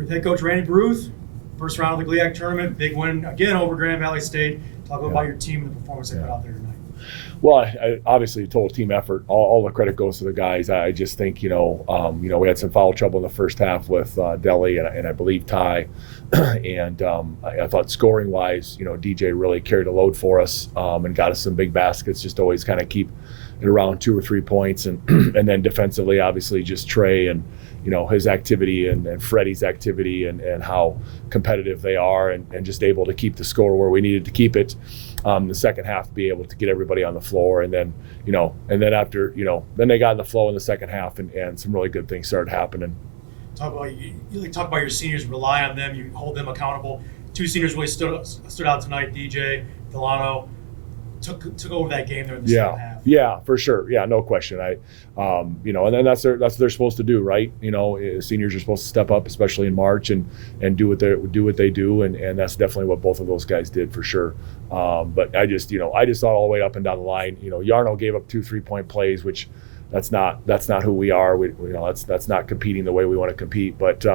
With head coach Randy Bruce, first round of the GLIAC tournament, big win again over Grand Valley State. Talk about your team and the performance they put out there tonight. Well, I obviously total team effort. All the credit goes to the guys. I just think we had some foul trouble in the first half with Deli and I believe Ty, and I thought scoring wise, DJ really carried a load for us and got us some big baskets. Just always kind of keep it around 2 or 3 points, and and then defensively, obviously just Trey and his activity and Freddie's activity and how competitive they are and just able to keep the score where we needed to keep it. The second half, be able to get everybody on the floor, and then after then they got in the flow in the second half, and some really good things started happening. Talk about your seniors, rely on them, you hold them accountable. 2 seniors really stood out tonight. DJ, Delano took over that game there in the second half. Yeah, for sure. Yeah, no question. And then that's what they're supposed to do, right? Seniors are supposed to step up, especially in March, and do what they do, and that's definitely what both of those guys did for sure. But I just thought all the way up and down the line, Yarno gave up 2 3-point plays, which that's not who we are. That's not competing the way we want to compete. But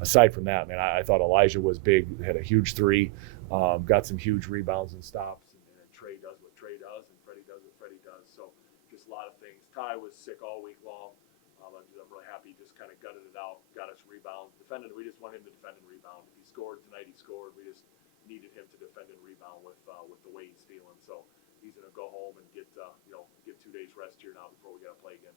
aside from that, man, I thought Elijah was big, had a huge 3, got some huge rebounds and stops, and Trey does what Trey does, and Freddie does what Freddie does. So just a lot of things. Ty was sick all week long. I'm really happy he just kind of gutted it out, got us rebounds, defended. We just want him to defend and rebound. If he scored tonight, he scored. We just needed him to defend and rebound with the way he's feeling. So he's going to go home and get 2 days rest here now before we got to play again.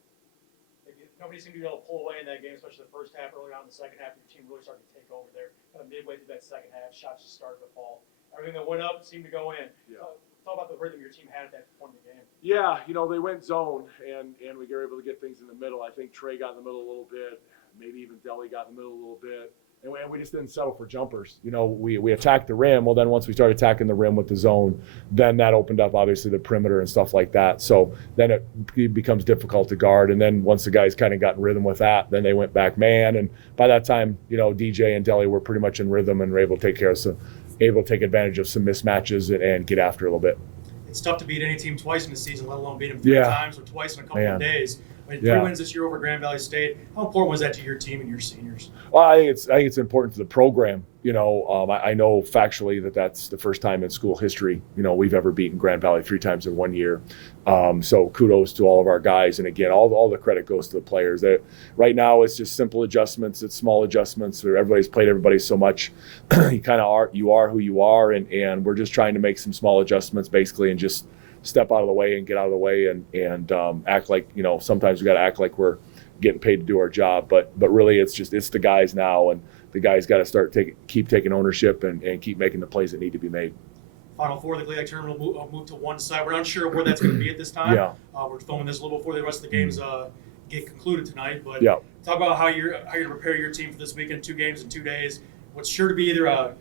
Nobody seemed to be able to pull away in that game, especially the first half. Early on in the second half, your team really started to take over there. Kind of midway through that second half, shots just started to fall. Everything that went up seemed to go in. Yeah. Talk about the rhythm your team had at that point in the game. Yeah, they went zone, and we were able to get things in the middle. I think Trey got in the middle a little bit, maybe even Deli got in the middle a little bit. And we just didn't settle for jumpers. We attacked the rim. Well, then once we started attacking the rim with the zone, then that opened up obviously the perimeter and stuff like that. So then it becomes difficult to guard. And then once the guys kind of got in rhythm with that, then they went back man. And by that time, DJ and Deli were pretty much in rhythm and were able to take advantage of some mismatches and get after a little bit. It's tough to beat any team twice in the season, let alone beat them 3 times or twice in a couple of days. 3 wins this year over Grand Valley State. How important was that to your team and your seniors? Well, I think it's important to the program. I know factually that that's the first time in school history, we've ever beaten Grand Valley 3 times in 1 year. So kudos to all of our guys. And again, all the credit goes to the players. That right now it's just simple adjustments. It's small adjustments. Everybody's played everybody so much. You are who you are, and we're just trying to make some small adjustments basically, and just step out of the way and get out of the way and act like, sometimes we got to act like we're getting paid to do our job. But really it's the guys now, and the guys got to keep taking ownership and keep making the plays that need to be made. Final 4 of the GLIAC tournament will move to one side. We're not sure where that's going to be at this time. Yeah. We're filming this a little before the rest of the games get concluded tonight. But yeah. Talk about how you're going to prepare your team for this weekend. 2 games in 2 days. What's sure to be either a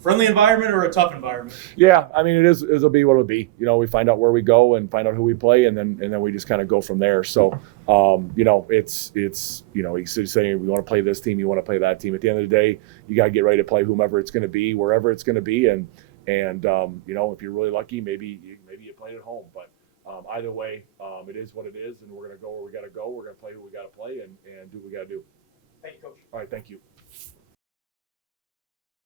friendly environment or a tough environment? Yeah, I mean it'll be what it'll be. We find out where we go and find out who we play, and then we just kind of go from there. So it's you say we want to play this team, you want to play that team. At the end of the day, you got to get ready to play whomever it's going to be, wherever it's going to be, and if you're really lucky, maybe you play at home. But either way, it is what it is, and we're going to go where we got to go. We're going to play who we got to play, and do what we got to do. Thank you, Coach. All right, thank you.